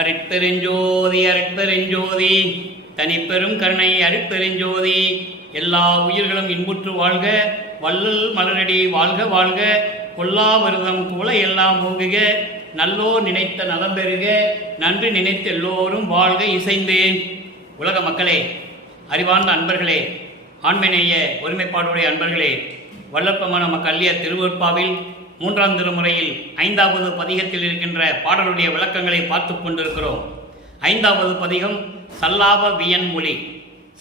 அருட்பெருஞ்சோதி அருட்பெருஞ்சோதி தனிப்பெரும் கருணை அருட்பெருஞ்சோதி. எல்லா உயிர்களும் இன்புற்று வாழ்க, வள்ளல் மலரடி வாழ்க வாழ்க, கொல்லா விரதம் குவளை எல்லாம் ஓங்குக, நல்லோ நினைத்த நலம் பெறுக, நன்றி நினைத்து எல்லோரும் வாழ்க இசைந்தேன். உலக மக்களே, அறிவார்ந்த அன்பர்களே, ஆண்மைநேய ஒருமைப்பாடுடைய அன்பர்களே, வல்லப்பமான மக்களிய திருவருட்பாவில் 3ஆம் திருமுறையில் 5வது பதிகத்தில் இருக்கின்ற பாடலுடைய விளக்கங்களை பார்த்து கொண்டிருக்கிறோம். 5வது பதிகம் சல்லாப வியன்மொழி.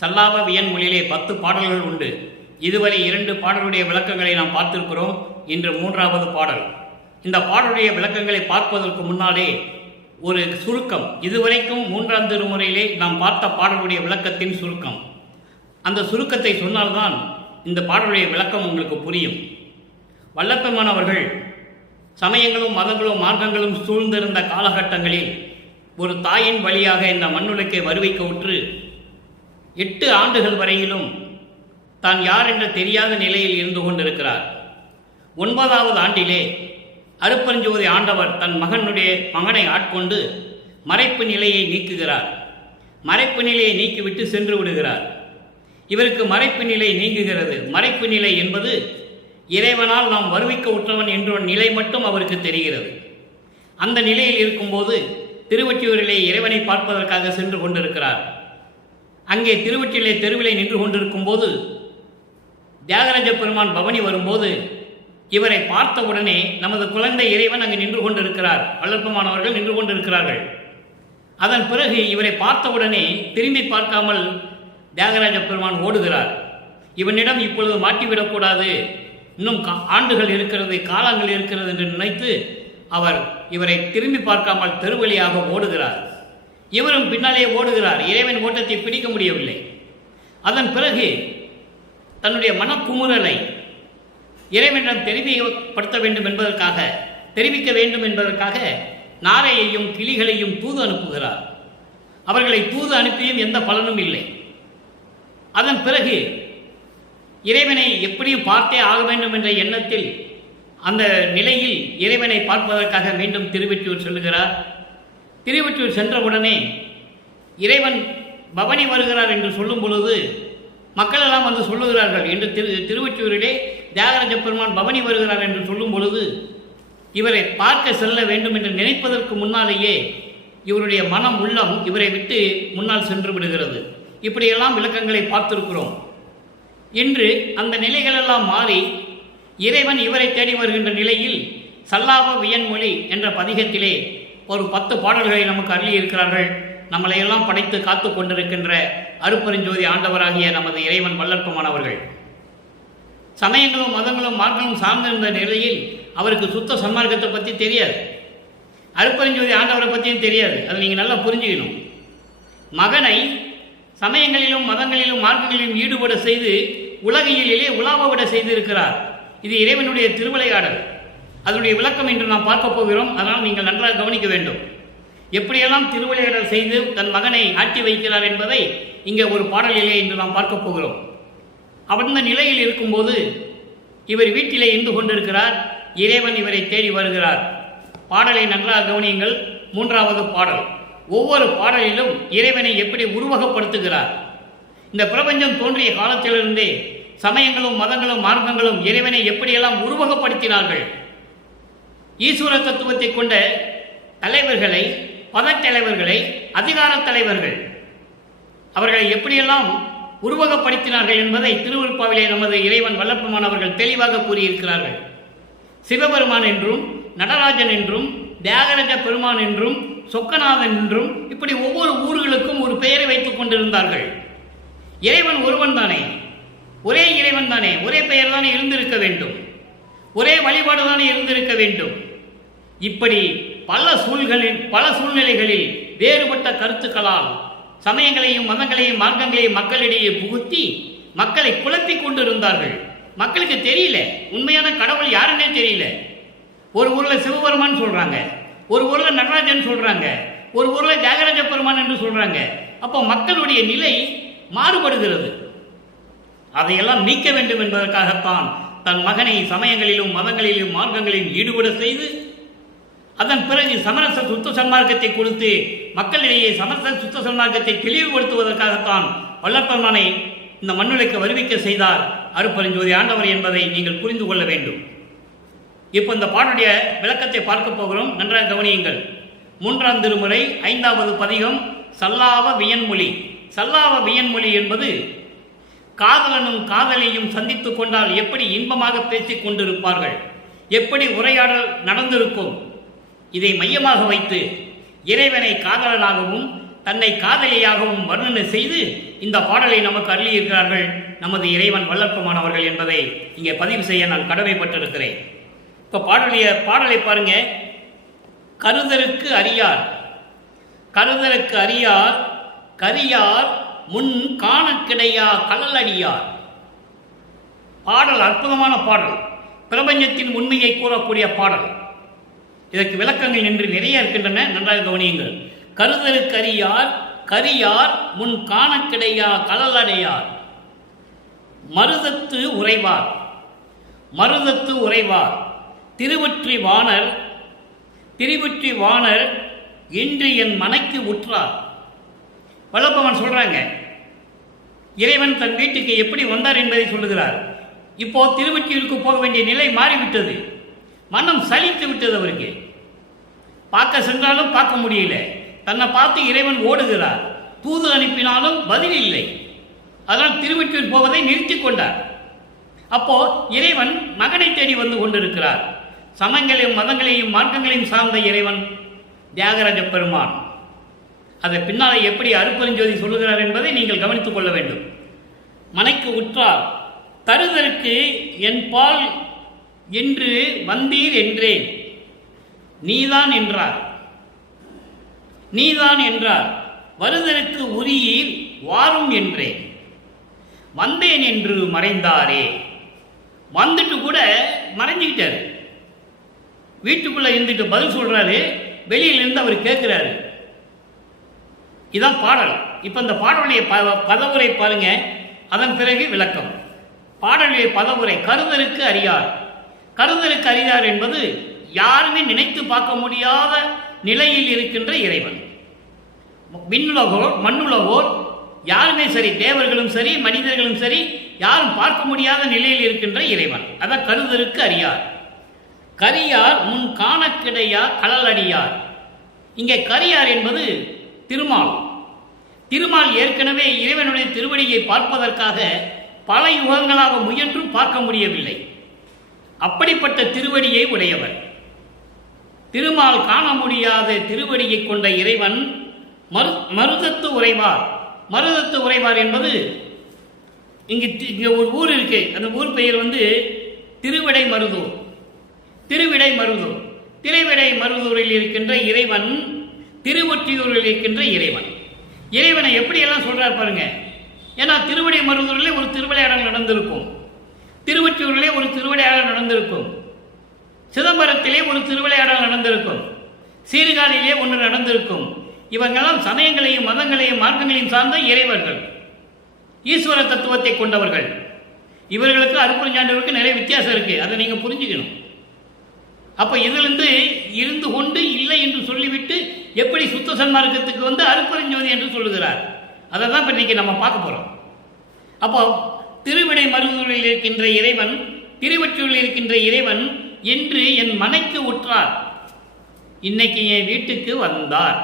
சல்லாப வியன்மொழியிலே 10 பாடல்கள் உண்டு. இதுவரை 2 பாடலுடைய விளக்கங்களை நாம் பார்த்திருக்கிறோம். இன்று 3வது பாடல். இந்த பாடலுடைய விளக்கங்களை பார்ப்பதற்கு முன்னாலே ஒரு சுருக்கம், இதுவரைக்கும் 3ஆம் திருமுறையிலே நாம் பார்த்த பாடலுடைய விளக்கத்தின் சுருக்கம். அந்த சுருக்கத்தை சொன்னால்தான் இந்த பாடலுடைய விளக்கம் உங்களுக்கு புரியும். வல்லப்பெருமான் அவர்கள் சமயங்களும் மதங்களும் மார்க்கங்களும் சூழ்ந்திருந்த காலகட்டங்களில் ஒரு தாயின் வழியாக இந்த மண்ணுலகை வருவிக்க உற்று 8 ஆண்டுகள் வரையிலும் தான் யார் என்ற தெரியாத நிலையில் இருந்து கொண்டிருக்கிறார். 9வது ஆண்டிலே அருட்பெருஞ்சோதி ஆண்டவர் தன் மகனை ஆட்கொண்டு மறைப்பு நிலையை நீக்குகிறார். மறைப்பு நிலையை நீக்கிவிட்டு சென்று விடுகிறார். இவருக்கு மறைப்பு நிலை நீங்குகிறது. மறைப்பு நிலை என்பது இறைவனால் நாம் வருவிக்க உற்றவன் என்ற நிலை மட்டும் அவருக்கு தெரிகிறது. அந்த நிலையில் இருக்கும்போது திருவொற்றியூரிலே இறைவனை பார்ப்பதற்காக சென்று கொண்டிருக்கிறார். அங்கே திருவொற்றியூரிலே தெருவிலே நின்று கொண்டிருக்கும் போது தியாகராஜ பெருமான் பவனி வரும்போது இவரை பார்த்தவுடனே நமது குழந்தை இறைவன் அங்கு நின்று கொண்டிருக்கிறார், வல்லப்பெருமானவர்கள் நின்று கொண்டிருக்கிறார்கள். அதன் பிறகு இவரை பார்த்தவுடனே திரும்பி பார்க்காமல் தியாகராஜ பெருமான் ஓடுகிறார். இவனிடம் இப்பொழுது மாட்டிவிடக்கூடாது, இன்னும் ஆண்டுகள் இருக்கிறது, காலங்கள் இருக்கிறது என்று நினைத்து அவர் இவரை திரும்பி பார்க்காமல் தெருவழியாக ஓடுகிறார். இவரும் பின்னாலே ஓடுகிறார். இறைவன் ஓட்டத்தை பிடிக்க முடியவில்லை. அதன் பிறகு தன்னுடைய மனக்குமுறலை இறைவனிடம் தெரிவிக்க வேண்டும் என்பதற்காக நாரையையும் கிளிகளையும் தூது அனுப்புகிறார். அவர்களை தூது அனுப்பியும் எந்த பலனும் இல்லை. அதன் பிறகு இறைவனை எப்படியும் பார்த்தே ஆக வேண்டும் என்ற எண்ணத்தில் அந்த நிலையில் இறைவனை பார்ப்பதற்காக மீண்டும் திருவொற்றியூர் செல்கிறார். திருவொற்றியூர் சென்றவுடனே இறைவன் பவனி வருகிறார் என்று சொல்லும் பொழுது மக்கள் எல்லாம் வந்து சொல்லுகிறார்கள் என்று திருவொற்றியூரிலே தியாகராஜ பெருமான் பவனி வருகிறார் என்று சொல்லும் பொழுது இவரை பார்க்க செல்ல வேண்டும் என்று நினைப்பதற்கு முன்னாலேயே இவருடைய மனம் உள்ளம் இவரை விட்டு முன்னால் சென்று விடுகிறது. இப்படியெல்லாம் விளக்கங்களை பார்த்திருக்கிறோம். இன்று அந்த நிலைகளெல்லாம் மாறி இறைவன் இவரை தேடி வருகின்ற நிலையில் சல்லாப வியன்மொழி என்ற பதிகத்திலே ஒரு 10 பாடல்களை நமக்கு அருளியிருக்கிறார்கள். நம்மளையெல்லாம் படைத்து காத்து கொண்டிருக்கின்ற அருட்பெருஞ்சோதி ஆண்டவராகிய நமது இறைவன் வல்லப்பெருமானவர்கள் சமயங்களும் மதங்களும் மார்க்கங்களும் சார்ந்திருந்த நிலையில் அவருக்கு சுத்த சன்மார்க்கத்தை பற்றி தெரியாது, அருட்பெருஞ்சோதி ஆண்டவரை பற்றியும் தெரியாது. அதை நீங்கள் நல்லா புரிஞ்சுக்கணும். மகனை சமயங்களிலும் மதங்களிலும் மார்க்கங்களிலும் ஈடுபட செய்து உலகியலிலே உலாவ விட செய்திருக்கிறார். இது இறைவனுடைய திருவிளையாடல். அதனுடைய விளக்கம் என்று நாம் பார்க்க போகிறோம். அதனால் நீங்கள் நன்றாக கவனிக்க வேண்டும். எப்படியெல்லாம் திருவிளையாடல் செய்து தன் மகனை ஆட்டி வைக்கிறார் என்பதை இங்கே ஒரு பாடலிலே இன்று நாம் பார்க்க போகிறோம். அந்த நிலையில் இருக்கும்போது இவர் வீட்டிலே இருந்து கொண்டிருக்கிறார். இறைவன் இவரை தேடி வருகிறார். பாடலை நன்றாக கவனியுங்கள். 3வது பாடல். ஒவ்வொரு பாடலிலும் இறைவனை எப்படி உருவகப்படுத்துகிறார். இந்த பிரபஞ்சம் தோன்றிய காலத்திலிருந்தே சமயங்களும் மதங்களும் மார்க்கங்களும் இறைவனை எப்படியெல்லாம் உருவகப்படுத்தினார்கள். ஈஸ்வர தத்துவத்தை கொண்ட தலைவர்களை, பதத்தலைவர்களை, அதிகார தலைவர்கள் அவர்களை எப்படியெல்லாம் உருவகப்படுத்தினார்கள் என்பதை திருவருட்பாவிலே நமது இறைவன் வல்லப்பெருமானவர்கள் தெளிவாக கூறியிருக்கிறார்கள். சிவபெருமான் என்றும், நடராஜன் என்றும், தியாகராஜ பெருமான் என்றும், சொக்கநாதன் என்றும் இப்படி ஒவ்வொரு ஊர்களுக்கும் ஒரு பெயரை வைத்துக் கொண்டிருந்தார்கள். இறைவன் ஒருவன் தானே, ஒரே இறைவன் தானே, ஒரே பெயர் தானே இருந்திருக்க வேண்டும், ஒரே வழிபாடு தானே இருந்திருக்க வேண்டும். இப்படி பல சூழ்நிலைகளில் வேறுபட்ட கருத்துக்களால் சமயங்களையும் மதங்களையும் மார்க்கங்களையும் மக்களிடையே புகுத்தி மக்களை குழப்பிக் கொண்டிருந்தார்கள். மக்களுக்கு தெரியல, உண்மையான கடவுள் யாருன்னே தெரியல. ஒரு ஊரில் சிவபெருமான் சொல்றாங்க, ஒரு ஊரில் நடராஜன் சொல்றாங்க, ஒரு ஊரில் தியாகராஜ பெருமான் என்று சொல்றாங்க. அப்போ மக்களுடைய நிலை மாறுபடுகிறது. அதையெல்லாம் நீக்க வேண்டும் என்பதற்காகத்தான் தன் மகனை சமயங்களிலும் மதங்களிலும் மார்க்கங்களிலும் ஈடுபட செய்து அதன் பிறகு சமரச சுத்த சன்மார்க்கத்தை கொடுத்து மக்களிடையே சமரச சுத்த சன்மார்க்கத்தை தெளிவுபடுத்துவதற்காகத்தான் வல்லப்பெருமானை இந்த மண்ணுலைக்கு வருவிக்க செய்தார் அருட்பெருஞ்சோதி ஆண்டவர் என்பதை நீங்கள் புரிந்து கொள்ள வேண்டும். இப்போ இந்த பாடலுடைய விளக்கத்தை பார்க்க போகிறோம். நன்றாக கவனியுங்கள். 3ஆம் திருமுறை 5வது பதிகம் சல்லாவ வியன்மொழி. சல்லாவ வியன்மொழி என்பது காதலனும் காதலியும் சந்தித்து கொண்டால் எப்படி இன்பமாக பேசிக் கொண்டிருப்பார்கள், எப்படி உரையாடல் நடந்திருக்கும், இதை மையமாக வைத்து இறைவனை காதலனாகவும் தன்னை காதலியாகவும் வர்ணனை செய்து இந்த பாடலை நமக்கு அருளியிருக்கிறார்கள் நமது இறைவன் வல்லற்பமானவர்கள் என்பதை இங்கே பதிவு செய்ய நான் கடமைப்பட்டிருக்கிறேன். இப்போ பாடலை பாருங்க. கருதருக்கு அறியார், கருதருக்கு அறியார், கரியார் முன் காண கிடையா கலலடியார். பாடல் அற்புதமான பாடல், பிரபஞ்சத்தின் உண்மையை கூறக்கூடிய பாடல். இதற்கு விளக்கங்கள் நின்று நிறைய இருக்கின்றன, நன்றாக கவனியுங்கள். கருதருக்கு அறியார், கரியார் முன் காண கிடையா கலலடையார். மருதத்து உறைவார், மருதத்து உறைவார். திருவொற்றி வாணர், திருவொற்றி வாணர் இன்று என் மனைக்கு உற்றார். வல்லப்பெருமான் சொல்றாங்க, இறைவன் தன் வீட்டுக்கு எப்படி வந்தார் என்பதை சொல்லுகிறார். இப்போ திருவொற்றியூருக்கு போக வேண்டிய நிலை மாறிவிட்டது. மனம் சலித்து விட்டது அவருக்கு. பார்க்க சென்றாலும் பார்க்க முடியல. தன்னை பார்த்து இறைவன் ஓடுகிறார். தூது அனுப்பினாலும் பதில் இல்லை. அதனால் திருவொற்றியூர் போவதை நிறுத்தி கொண்டார். அப்போ இறைவன் மகனை தேடி வந்து கொண்டிருக்கிறார். சமங்களையும் மதங்களையும் மார்க்கங்களையும் சார்ந்த இறைவன் தியாகராஜ பெருமான். அதை பின்னாலே எப்படி அருட்பெருஞ்சோதி சொல்லுகிறார் என்பதை நீங்கள் கவனித்துக் கொள்ள வேண்டும். மனைக்கு உற்றார், தருதற்கு என் பால் என்று வந்தீர் என்றேன், நீதான் என்றார், நீதான் என்றார். வருதற்கு உரியீர் வாரும் என்றேன், வந்தேன் என்று மறைந்தாரே. வந்துட்டு கூட மறைஞ்சுக்கிட்டாரு. வீட்டுக்குள்ள இருந்துட்டு பதில் சொல்றாரு, வெளியிலிருந்து அவர் கேட்கிறாரு. இதான் பாடல். இப்ப இந்த பாடலுடைய பதவுரை பாருங்க, அதன் பிறகு விளக்கம். பாடலுடைய பதவுரை கருதருக்கு அறியார். கருதருக்கு அறியார் என்பது யாருமே நினைத்து பார்க்க முடியாத நிலையில் இருக்கின்ற இறைவன். விண்ணுலகோர் மண்ணுலகோர் யாருமே சரி, தேவர்களும் சரி மனிதர்களும் சரி, யாரும் பார்க்க முடியாத நிலையில் இருக்கின்ற இறைவன். அதான் கருதருக்கு அறியார். கரியார் முன் காண கிடையா கலலடியார். இங்கே கரியார் என்பது திருமால். திருமால் ஏற்கனவே இறைவனுடைய திருவடியை பார்ப்பதற்காக பல யுகங்களாக முயன்றும் பார்க்க முடியவில்லை. அப்படிப்பட்ட திருவடியை உடையவர். திருமால் காண முடியாத திருவடியை கொண்ட இறைவன் மருதத்து உறைவார். மருதத்து உறைவார் என்பது இங்கே ஒரு ஊர் இருக்கு. அந்த ஊர் பெயர் திருவிடை மருதூர். திருவிடை மருதூர், திருவிடை மருதூரில் இருக்கின்ற இறைவன் திருவொற்றியூரில் இருக்கின்ற இறைவன். இறைவனை எப்படியெல்லாம் சொல்றார் பாருங்க. ஏன்னா திருவிடை மருதூரிலே ஒரு திருவிளையாடல் நடந்திருக்கும், திருவொற்றியூரிலே ஒரு திருவிளையாடல் நடந்திருக்கும், சிதம்பரத்திலே ஒரு திருவிளையாடல் நடந்திருக்கும், சீர்காழியிலே ஒன்று நடந்திருக்கும். இவங்கெல்லாம் சமயங்களையும் மதங்களையும் மார்க்கங்களையும் சார்ந்த இறைவர்கள், ஈஸ்வர தத்துவத்தை கொண்டவர்கள். இவர்களுக்கு அருட்பெருஞ்சாண்டவருக்கு நிறைய வித்தியாசம் இருக்கு, அதை நீங்க புரிஞ்சுக்கணும். அப்ப இதிலிருந்து இருந்து கொண்டு இல்லை என்று சொல்லிவிட்டு எப்படி சுத்த சன்மார்க்கத்துக்கு அருட்பெருஞ்சோதி என்று சொல்லுகிறார். அதை தான் இப்ப இன்னைக்கு நம்ம பார்க்க போறோம். அப்போ திருவிடை மருதூரில் இருக்கின்ற இறைவன், திருவொற்றியூரில் இருக்கின்ற இறைவன் என்று என் மனைக்கு உற்றார், இன்னைக்கு என் வீட்டுக்கு வந்தார்.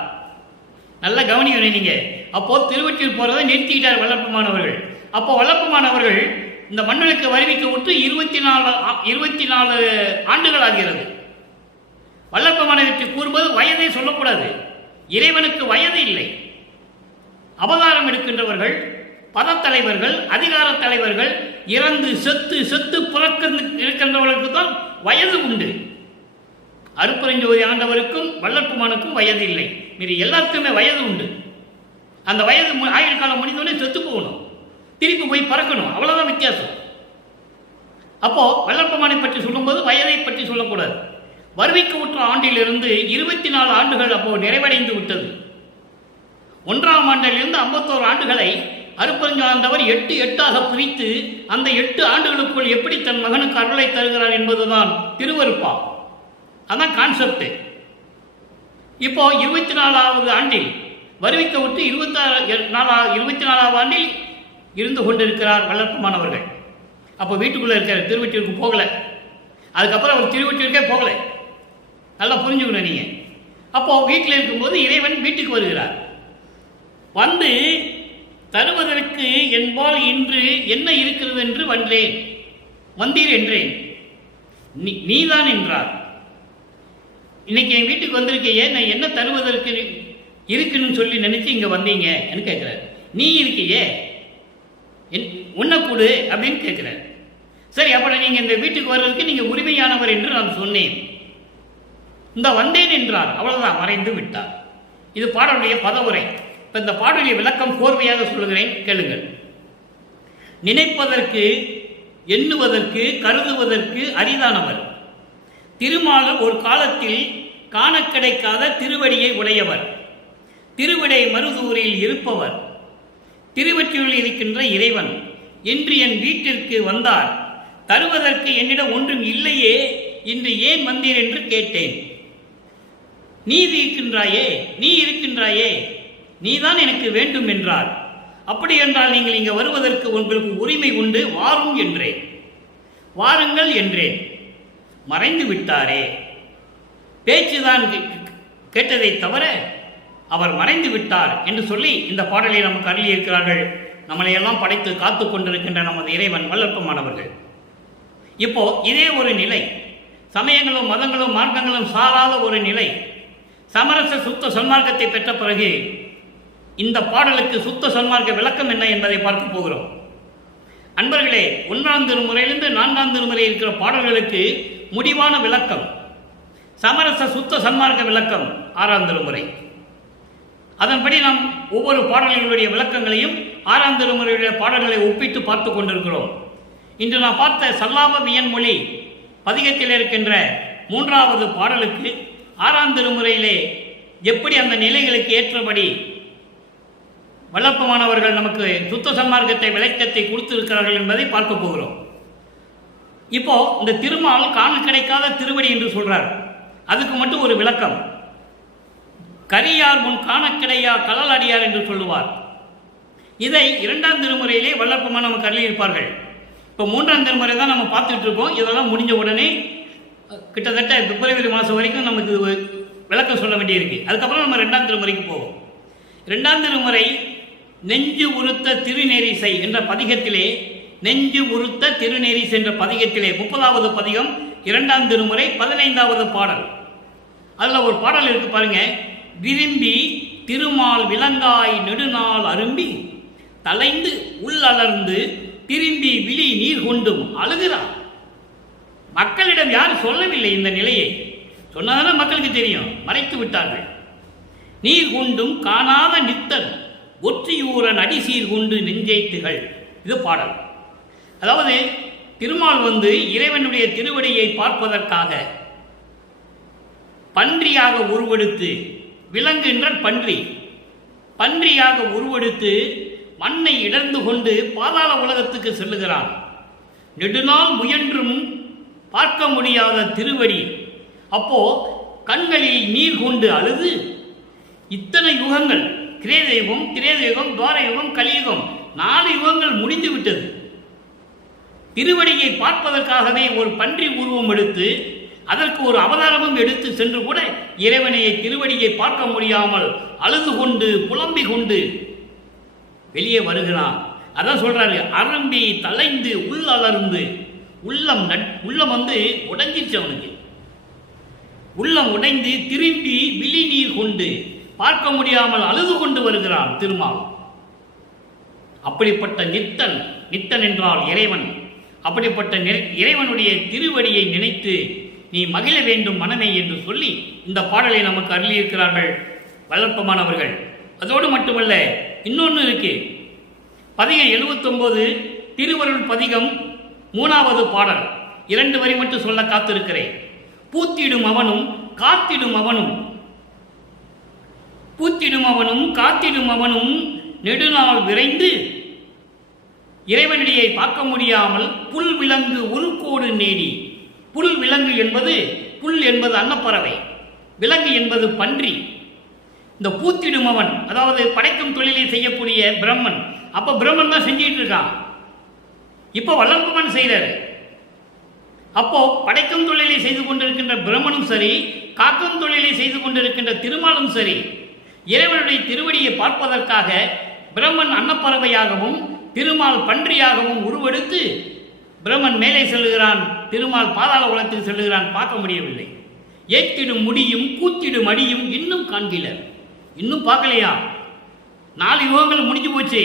நல்ல கவனிக்கணும் நீங்க. அப்போ திருவொற்றியூர் போறதை நிறுத்திக்கிட்டார் வல்லப்பெருமானவர்கள். அப்போ வல்லப்பெருமானவர்கள் இந்த மண்ணுக்கு வருவிக்க விட்டு 24 ஆண்டுகள் ஆகிறது. வல்லப்பெருமானை பற்றி கூறும்போது வயதை சொல்லக்கூடாது. இறைவனுக்கு வயது இல்லை. அவதாரம் எடுக்கின்றவர்கள், பதத்தலைவர்கள், அதிகார தலைவர்கள், இறந்து செத்து செத்து புறக்க இருக்கின்றவர்களுக்கு தான் வயது உண்டு. அருட்பெருஞ்சோதி ஆண்டவருக்கும் வல்லப்பெருமானுக்கும் வயது இல்லை. மீறி எல்லாத்துக்குமே வயது உண்டு. அந்த வயது ஆயுள் காலம் முடிந்தோடனே செத்து போகணும், திருப்பி போய் பறக்கணும், அவ்வளவுதான் வித்தியாசம். அப்போ வல்லப்பெருமானை பற்றி சொல்லும்போது வயதை பற்றி சொல்லக்கூடாது. வருவிக்க உற்ற ஆண்டிலிருந்து 24 ஆண்டுகள் அப்போ நிறைவடைந்து விட்டது. 1ஆம் ஆண்டிலிருந்து 51 ஆண்டுகளை அருட்பெருஞ்சாண்டவர் 8 பிரித்து அந்த 8 ஆண்டுகளுக்குள் எப்படி தன் மகனுக்கு அருளை தருகிறார் என்பதுதான் திருவருப்பா. அதான் கான்செப்ட். இப்போ 24வது ஆண்டில் வருவிக்க விட்டு 24வது ஆண்டில் இருந்து கொண்டிருக்கிறார் வல்லற்பமானவர்கள். அப்போ வீட்டுக்குள்ளே இருக்கிற திருவொற்றியூருக்கு போகலை. அதுக்கப்புறம் அவர் திருவொற்றியூருக்கே போகலை. நல்லா புரிஞ்சுக்கணும் நீங்கள். அப்போது வீட்டில் இருக்கும்போது இறைவன் வீட்டுக்கு வருகிறார். வந்து தருவதற்கு என்பால் இன்று என்ன இருக்கிறது என்று வந்தீர் என்றேன். நீதான் என்றார். இன்னைக்கு என் வீட்டுக்கு வந்திருக்கையே, நான் என்ன தருவதற்கு இருக்குன்னு சொல்லி நினைச்சு இங்க வந்தீங்க கேட்கிறார். நீ இருக்கையே உன்னை கூடு அப்படின்னு கேட்கிறார். சரி, அப்புறம் நீங்க இந்த வீட்டுக்கு வர்றதுக்கு நீங்க உரிமையானவர் என்று நான் சொன்னேன். இந்த வந்தேன் என்றார். அவ்வளவுதான், மறைந்து விட்டார். இது பாடலுடைய பதவுரை. இப்ப இந்த பாடலுடைய விளக்கம் கோர்வையாக சொல்லுகிறேன், கேளுங்கள். நினைப்பதற்கு, எண்ணுவதற்கு, கருதுவதற்கு அரிதானவர் திருமால் ஒரு காலத்தில் காண கிடைக்காத திருவடியை உடையவர், திருவிடை மருதூரில் இருப்பவர், திருவொற்றியூரில் இருக்கின்ற இறைவன் இன்று என் வீட்டிற்கு வந்தார். தருவதற்கு என்னிடம் ஒன்றும் இல்லையே, இன்று ஏன் வந்தீர் என்று கேட்டேன். நீ இருக்கின்றாயே, நீதான் எனக்கு வேண்டும் என்றார். அப்படி என்றால் நீங்கள் இங்கே வருவதற்கு உங்களுக்கு உரிமை உண்டு, வாரும் என்றேன். வாருங்கள் என்றேன். மறைந்து விட்டாரே. பேச்சுதான் கேட்டதை தவிர அவர் மறைந்து விட்டார் என்று சொல்லி இந்த பாடலை நமக்கு அருளியிருக்கிறார்கள். நம்மளை எல்லாம் படைத்து காத்து கொண்டிருக்கின்ற நமது இறைவன் வல்லற்பமானவர்கள். இப்போ இதே ஒரு நிலை, சமயங்களும் மதங்களும் மார்க்கங்களும் சாராத ஒரு நிலை, சமரச சுத்த சன்மார்க்கத்தை பெற்ற பிறகு இந்த பாடலுக்கு சுத்த சன்மார்க்க விளக்கம் என்ன என்பதை பார்க்க போகிறோம். அன்பர்களே, 1ஆம் திருமுறையிலிருந்து 4ஆம் திருமுறை இருக்கிற பாடல்களுக்கு முடிவான விளக்கம், சமரச சுத்த சன்மார்க்க விளக்கம் 6ஆம் திருமுறை. அதன்படி நாம் ஒவ்வொரு பாடல்களுடைய விளக்கங்களையும் 6ஆம் திருமுறையுடைய பாடல்களை ஒப்பிட்டு பார்த்து கொண்டிருக்கிறோம். இன்று நான் பார்த்த சல்லாப வியன்மொழி பதிகத்தில் இருக்கின்ற 3வது பாடலுக்கு 6ஆம் திருமுறையிலே எப்படி அந்த நிலைகளுக்கு ஏற்றபடி வல்லற்பமானவர்கள் நமக்கு சுத்த சன்மார்க்கத்தை விளக்கத்தை கொடுத்திருக்கிறார்கள் என்பதை பார்க்க போகிறோம். இப்போ இந்த திருமால் காண கிடைக்காத திருவடி என்று சொல்றார். அதுக்கு மட்டும் ஒரு விளக்கம். கரியார் முன் காண கிடையா கலல் அடியார் என்று சொல்லுவார். இதை 2ஆம் திருமுறையிலே வல்லற்பமான நமக்கு அருளியிருப்பார்கள். இப்போ 3ஆம் திருமுறை தான் நம்ம பார்த்துட்டு இருக்கோம். இதெல்லாம் முடிஞ்ச உடனே கிட்டத்தட்ட பிப்ரவரி மாதம் வரைக்கும் நமக்கு விளக்கம் சொல்ல வேண்டியிருக்கு. அதுக்கப்புறம் நம்ம 2ஆம் திருமுறைக்கு போவோம். 2ஆம் திருமுறை நெஞ்சு உறுத்த திருநெரிசை என்ற பதிகத்திலே, நெஞ்சு உறுத்த திருநெரிசை என்ற பதிகத்திலே 30வது பதிகம் 2ஆம் திருமுறை 15வது பாடல். அதில் ஒரு பாடல் இருக்கு பாருங்க. விரும்பி திருமால் விலங்காய் நெடுநாள் அரும்பி தலைந்து உள்ளலர்ந்து திரும்பி விழி நீர் கொண்டும் அழுகிறார். மக்களிடம் யாரும் சொல்லவில்லை இந்த நிலையை. சொன்னதான மக்களுக்கு தெரியும், மறைத்து விட்டார்கள். நீர் கொண்டும் காணாத நித்தன் ஒற்றியூரன் அடிசீர் கொண்டு நெஞ்சேத்துகள். இது பாடல். அதாவது திருமால் இறைவனுடைய திருவடியை பார்ப்பதற்காக பன்றியாக உருவெடுத்து, விலங்கு என்றால் பன்றியாக உருவெடுத்து மண்ணை இடர்ந்து கொண்டு பாதாள உலகத்துக்கு செல்லுகிறான். நெடுநாள் முயன்றும் பார்க்க முடியாத திருவடி. அப்போ கண்களில் நீர் கொண்டு அழுது, இத்தனை யுகங்கள், கிரேதயுகம், திரேதயுகம், துவாரயுகம், கலியுகம், 4 யுகங்கள் முடிந்து விட்டது. திருவடியை பார்ப்பதற்காகவே ஒரு பன்றி உருவம் எடுத்து, அதற்கு ஒரு அவதாரமும் எடுத்து சென்று கூட இறைவனையை திருவடியை பார்க்க முடியாமல் அழுது கொண்டு புலம்பிக் கொண்டு வெளியே வருகிறான். அதான் சொல்றாரு, அரும்பி தலைந்து உள்ளலர்ந்து. உள்ளம் உடைஞ்சிச்சு அவனுக்கு. உள்ளம் உடைந்து திரும்பி விழி நீர் கொண்டு பார்க்க முடியாமல் அழுது கொண்டு வருகிறான் திருமால். அப்படிப்பட்ட நித்தன் என்றால் இறைவன். அப்படிப்பட்ட இறைவனுடைய திருவடியை நினைத்து நீ மகிழ வேண்டும் மனமே என்று சொல்லி இந்த பாடலை நமக்கு அருளியிருக்கிறார்கள் வல்லற்பமானவர்கள். அதோடு மட்டுமல்ல, இன்னொன்று இருக்கு. பதிகம் 79 திருவருள் பதிகம் 3வது பாடல். 2 வரி மட்டும் சொல்ல காத்திருக்கிறேன். பூத்திடும் அவனும் காத்திடும் அவனும், பூத்திடும் அவனும் காத்திடும் அவனும் நெடுநாள் விரைந்து இறைவனடியை பார்க்க முடியாமல் புல் விலங்கு உருக்கோடு நேடி. புல் விலங்கு என்பது, புல் என்பது அன்னப்பறவை, விலங்கு என்பது பன்றி. இந்த பூத்திடும் அவன், அதாவது படைக்கும் தொழிலை செய்யக்கூடிய பிரம்மன். அப்போ பிரம்மன் தான் செஞ்சிட்டு இருக்கான். இப்போ வல்லற்பமான் செய்கிறாரு. அப்போ படைக்கும் தொழிலை செய்து கொண்டிருக்கின்ற பிரம்மனும் சரி, காக்கும் தொழிலை செய்து கொண்டிருக்கின்ற திருமாலும் சரி, இறைவனுடைய திருவடியை பார்ப்பதற்காக பிரம்மன் அன்னப்பறவையாகவும் திருமால் பன்றியாகவும் உருவெடுத்து பிரம்மன் மேலே செல்லுகிறான், திருமால் பாதாள உலகத்தில் செல்லுகிறான். பார்க்க முடியவில்லை. ஏத்திடும் முடியும் கூத்திடும் அடியும் இன்னும் காண்கிறர். இன்னும் பார்க்கலையா? 4 யுகங்கள் முடிஞ்சு போச்சு,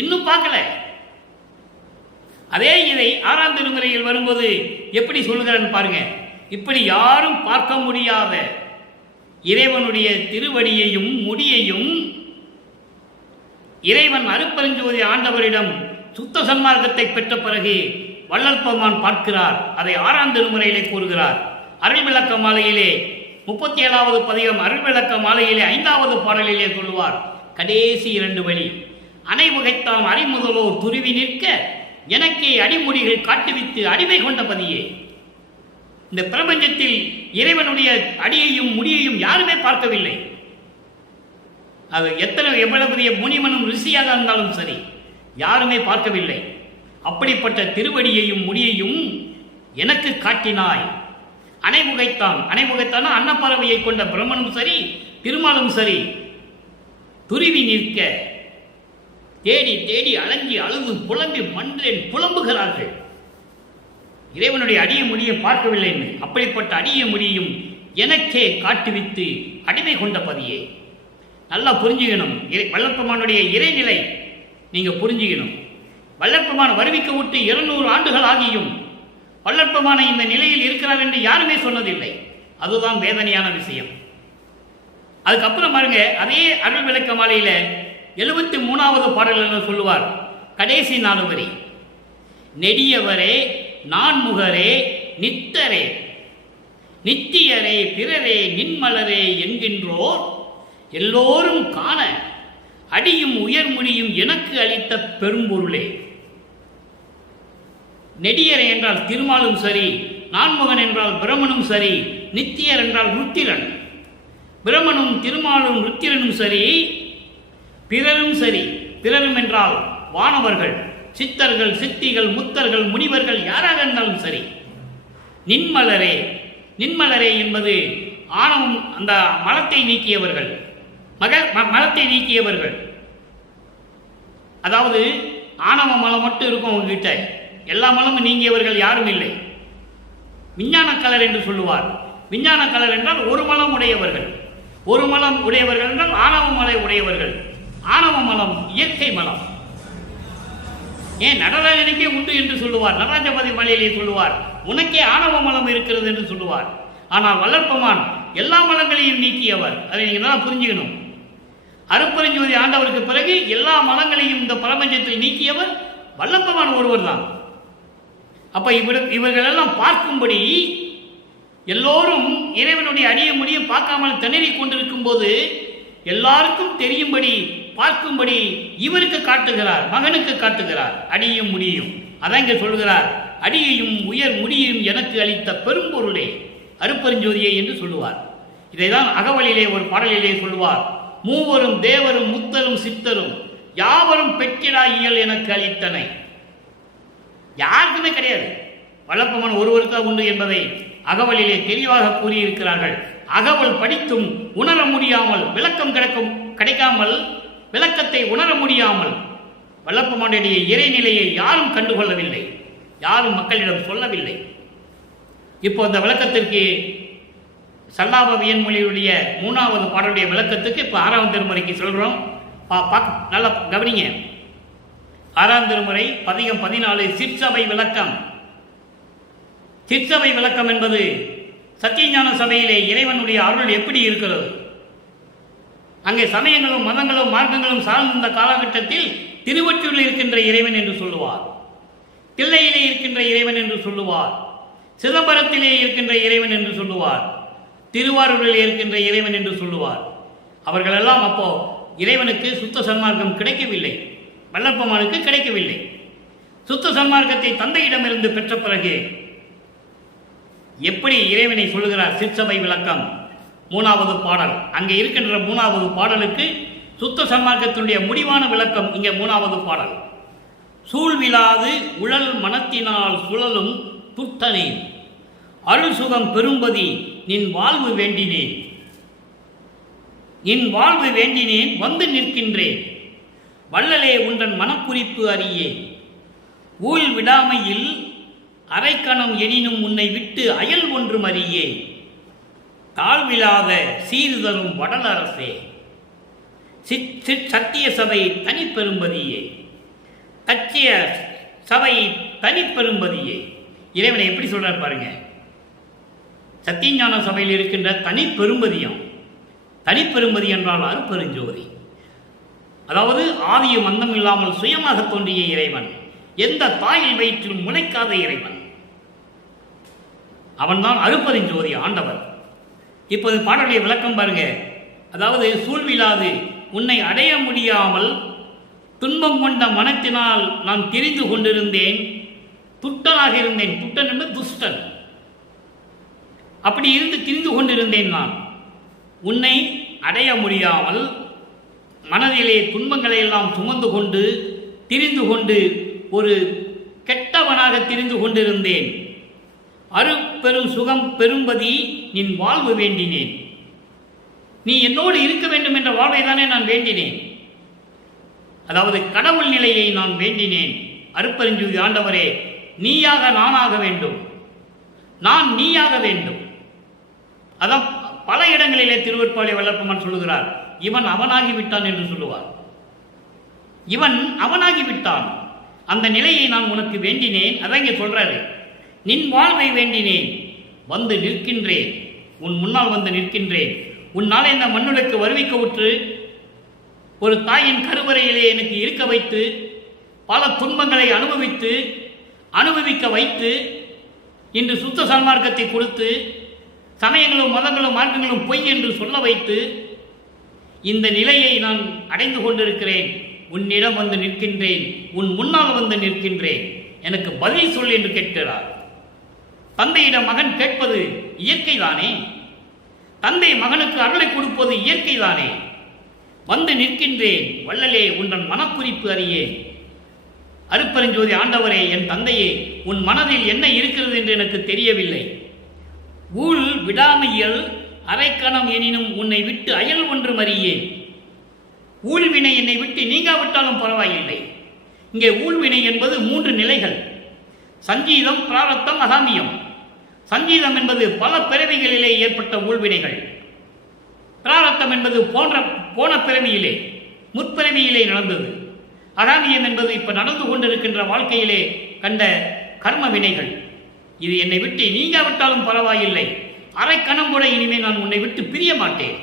இன்னும் பார்க்கல. அதே இதை 6ஆம் திருமுறையில் வரும்போது எப்படி சொல்லுகிறான்னு பாருங்க. இப்படி யாரும் பார்க்க முடியாத இறைவனுடைய திருவடியையும் முடியையும் இறைவன் அருட்பெருஞ்சோதி ஆண்டவரிடம் சுத்த சன்மார்க்கத்தை பெற்ற பிறகு வள்ளற்பெருமான் பார்க்கிறார். அதை 6ஆம் திருமுறையிலே கூறுகிறார். அருள் விளக்க மாலையிலே 37வது பதிகம் அருள் விளக்க மாலையிலே 5வது பாடலிலே சொல்லுவார். கடைசி 2 வழி அனைவகைத்தாம் அறிமுதலோர் துருவி நிற்க எனக்கே அடிமுடிகள் காட்டுவித்து அடிமை கொண்ட பதியே. இந்த பிரபஞ்சத்தில் இறைவனுடைய அடியையும் முடியையும் யாருமே பார்க்கவில்லை. அது எவ்வளவு பெரிய முனிவனும் ரிஷியாக இருந்தாலும் சரி, யாருமே பார்க்கவில்லை. அப்படிப்பட்ட திருவடியையும் முடியையும் எனக்கு காட்டினாய். அனைமுகைத்தான அன்னப்பறவையை கொண்ட பிரம்மனும் சரி, திருமாலும் சரி, துருவி நிற்க தேடி தேடி அலஞ்சி அழுது புலம்பி மன்றேன் புலம்புகிறார்கள். இறைவனுடைய அடிய முடியும் பார்க்கவில்லை. அப்படிப்பட்ட அடிய முடியும் எனக்கே காட்டுவித்து அடிமை கொண்ட பதியே. நல்லா புரிஞ்சுக்கணும். வல்லற்பெருமானுடைய இறைநிலை நீங்க புரிஞ்சுக்கணும். வல்லற்பெருமான் வருவிக்க விட்டு 200 ஆண்டுகள் ஆகியும் வல்லற்பெருமானை இந்த நிலையில் இருக்கிறார் என்று யாருமே சொன்னதில்லை. அதுதான் வேதனையான விஷயம். அதுக்கப்புறம் பாருங்க, அதே அருள் விளக்க மாலையில 73வது பாடல்கள் சொல்லுவார். கடைசி 4 வரி நெடியவரே நான்முகரே நித்தரே நித்தியரே பிறரே நின்மலரே என்கின்றோர் எல்லோரும் காண அடியும் உயர்முடியும் எனக்கு அளித்த பெரும்பொருளே. நெடியரை என்றால் திருமாலும் சரி, நான்முகன் என்றால் பிரம்மனும் சரி, நித்தியர் என்றால் ருத்திரன். பிரம்மனும் திருமாலும் ருத்திரனும் சரி, பிறரும் சரி. பிறரும் என்றால் வானவர்கள், சித்தர்கள், சித்திகள், முத்தர்கள், முனிவர்கள், யாராக இருந்தாலும் சரி. நின்மலரே, நின்மலரே என்பது ஆணவம், அந்த மலத்தை நீக்கியவர்கள், மலத்தை நீக்கியவர்கள். அதாவது ஆணவ மலம் மட்டும் இருக்கும் உங்ககிட்ட, எல்லா மலமும் நீங்கியவர்கள் யாரும் இல்லை. விஞ்ஞான கலர் என்று சொல்லுவார். விஞ்ஞான கலர் என்றால் ஒரு மலம் உடையவர்கள். ஒரு மலம் உடையவர்கள் என்றால் ஆணவ மலை உடையவர்கள். ஆணவ மலம் இயற்கை மலம். ஏன் நடராஜனுக்கே உண்டு என்று சொல்லுவார். நடராஜபதி மலையிலே சொல்லுவார், உனக்கே ஆணவ மலம் இருக்கிறது என்று சொல்லுவார். ஆனால் வல்லற்பெருமான் எல்லா மலங்களையும் நீக்கியவர். அதை நீங்கள் நல்லா புரிஞ்சுக்கணும். அருட்பெருஞ்சோதி ஆண்டவருக்கு பிறகு எல்லா மலங்களையும் இந்த பிரபஞ்சத்தில் நீக்கியவர் வல்லற்பெருமான் ஒருவர் தான். அப்ப இவர்களெல்லாம் பார்க்கும்படி எல்லோரும் இறைவனுடைய அடிய முடியும் பார்க்காமல் திணறிக் கொண்டிருக்கும் போது எல்லாருக்கும் தெரியும்படி பார்க்கும்படி இவருக்கு காட்டுகிறார், மகனுக்கு காட்டுகிறார் அடியும் முடியும். அதான் இங்க சொல்கிறார், அடியையும் உயர் முடியும் எனக்கு அளித்த பெரும்பொருளே அருட்பெருஞ்சோதியே என்று சொல்லுவார். இதைதான் அகவலிலே ஒரு பாடலிலே சொல்லுவார். மூவரும் தேவரும் முத்தரும் சித்தரும் யாவரும் பெற்றிடா இயல் எனக்கு அளித்தனை. யாருக்குமே கிடையாது, வல்லற்பெருமான் ஒருவருக்கா உண்டு என்பதை அகவலிலே தெளிவாக கூறியிருக்கிறார்கள். அகவல் படித்தும் உணர முடியாமல், விளக்கம் கிடைக்காமல், விளக்கத்தை உணர முடியாமல் வல்லற்பெருமானுடைய இறைநிலையை யாரும் கண்டுகொள்ளவில்லை, யாரும் மக்களிடம் சொல்லவில்லை. இப்போ அந்த விளக்கத்திற்கு சல்லாப வியன்மொழியுடைய 3வது பாடலுடைய விளக்கத்துக்கு இப்போ 6ஆம் திருமுறைக்கு சொல்கிறோம். நல்லா கவனிங்க. 6ஆம் திருமுறை பதிகம் 14 சிற்சபை விளக்கம். சிற்சபை விளக்கம் என்பது சத்தியஞான சபையிலே இறைவனுடைய அருள் எப்படி இருக்கிறது, அங்கே சமயங்களும் மதங்களும் மார்க்கங்களும் சார்ந்த காலகட்டத்தில் திருவொற்றியூரில் இருக்கின்ற இறைவன் என்று சொல்லுவார், தில்லையிலே இருக்கின்ற இறைவன் என்று சொல்லுவார், சிதம்பரத்திலே இருக்கின்ற இறைவன் என்று சொல்லுவார், திருவாரூரில் இருக்கின்ற இறைவன் என்று சொல்லுவார். அவர்களெல்லாம் அப்போ இறைவனுக்கு சுத்த சன்மார்க்கம் கிடைக்கவில்லை, வல்லற்பெருமானுக்கு கிடைக்கவில்லை. சுத்த சன்மார்க்கத்தை தந்தையிடமிருந்து பெற்ற பிறகு எப்படி இறைவனை சொல்லுகிறார்? சிற்சபை விளக்கம். மூணாவது பாடல். அங்கே இருக்கின்ற மூணாவது பாடலுக்கு சுத்த சன்மார்க்கத்தினுடைய முடிவான விளக்கம் இங்கே மூணாவது பாடல். சூழ்விழாது உழல் மனத்தினால் சுழலும் துட்டனேன், அருள் சுகம் பெரும்பதி நின் வாழ்வு வேண்டினேன், நின் வாழ்வு வேண்டினேன் வந்து நிற்கின்றேன், வள்ளலே உன்றன் மனக்குறிப்பு அறியேன், ஊழ் விடாமையில் அரைக்கணம் எனினும் உன்னை விட்டு அயல் ஒன்றும் அறியேன், தாழ்விழாத சீர்தரும் வடலரசே, சத்திய சபை தனிப்பெரும்பதியே, தச்சிய சபை தனிப்பெரும்பதியே. இறைவனை எப்படி சொல்றார் பாருங்க. சத்தியஞான சபையில் இருக்கின்ற தனிப்பெரும்பதியம். தனிப்பெரும்பதி என்றால் அருட்பெருஞ்சோதி. அதாவது ஆதியும் அந்தம் இல்லாமல் சுயமாக தோன்றிய இறைவன், எந்த தாயில் வயிற்றில் முளைக்காத இறைவன், அவன்தான் அருட்பெருஞ்சோதி ஆண்டவர். இப்போது பாடலுடைய விளக்கம் பாருங்க. அதாவது சூழ்விழாது உன்னை அடைய முடியாமல் துன்பம் கொண்ட மனத்தினால் நான் திரிந்து கொண்டிருந்தேன், துட்டனாக இருந்தேன். துட்டன் என்பது துஷ்டன். அப்படி இருந்து திரிந்து கொண்டிருந்தேன். நான் உன்னை அடைய முடியாமல் மனதிலே துன்பங்களை எல்லாம் சுமந்து கொண்டு திரிந்து கொண்டு ஒரு கெட்டவனாக திரிந்து கொண்டிருந்தேன். அருட்பெரும் சுகம் பெரும்பதி நின் வாழ்வு வேண்டினேன். நீ என்னோடு இருக்க வேண்டும் என்ற வாழ்வை தானே நான் வேண்டினேன். அதாவது கடவுள் நிலையை நான் வேண்டினேன். அருட்பெருஞ்சோதி ஆண்டவரே, நீயாக நானாக வேண்டும், நான் நீயாக வேண்டும். அதான் பல இடங்களிலே திருவெட்பாளை வல்லற்பமான் சொல்லுகிறார், இவன் அவனாகிவிட்டான் என்று சொல்லுவார். இவன் அவனாகிவிட்டான், அந்த நிலையை நான் உனக்கு வேண்டினேன். அதான் இங்கே சொல்றாரு, நின் வாழ்வை வேண்டினேன், வந்து நிற்கின்றேன், உன் முன்னால் வந்து நிற்கின்றேன். உன்னால் இந்த மண்ணுலக்கு வருவிக்க உற்று ஒரு தாயின் கருவறையிலே எனக்கு இருக்க வைத்து பல துன்பங்களை அனுபவிக்க வைத்து இன்று சுத்த சன்மார்க்கத்தை கொடுத்து சமயங்களும் மதங்களும் மார்க்கங்களும் பொய் என்று சொல்ல வைத்து இந்த நிலையை நான் அடைந்து கொண்டிருக்கிறேன். உன்னிடம் வந்து நிற்கின்றேன், உன் முன்னால் வந்து நிற்கின்றேன், எனக்கு பதில் சொல் என்று கேட்கிறார். தந்தையிடம் மகன் கேட்பது இயற்கைதானே? தந்தை மகனுக்கு அருளை கொடுப்பது இயற்கைதானே? வந்து நிற்கின்றேன், வள்ளலே உன்றன் மனக்குறிப்பு அறியேன். அருட்பெருஞ்சோதி ஆண்டவரே, என் தந்தையே, உன் மனதில் என்ன இருக்கிறது என்று எனக்கு தெரியவில்லை. ஊழ் விடாமையல் அரைக்கணம் எனினும் உன்னை விட்டு அயல் ஒன்றும் அறியேன். ஊழ்வினை என்னை விட்டு நீங்காவிட்டாலும் பரவாயில்லை. இங்கே ஊழ்வினை என்பது 3 நிலைகள்: சஞ்சீதம், பிராரத்தம், அகாமியம். சஞ்சீதம் என்பது பல பிறவிகளிலே ஏற்பட்ட ஊழ்வினைகள். பிராரத்தம் என்பது போன பிறவியிலே, முற்பிறவியிலே நடந்தது. அகாமியம் என்பது இப்ப நடந்து கொண்டிருக்கின்ற வாழ்க்கையிலே கண்ட கர்ம வினைகள். இது என்னை விட்டு நீங்காவிட்டாலும் பரவாயில்லை, அரைக்கணம் கூட இனிமேல் நான் உன்னை விட்டு பிரிய மாட்டேன்.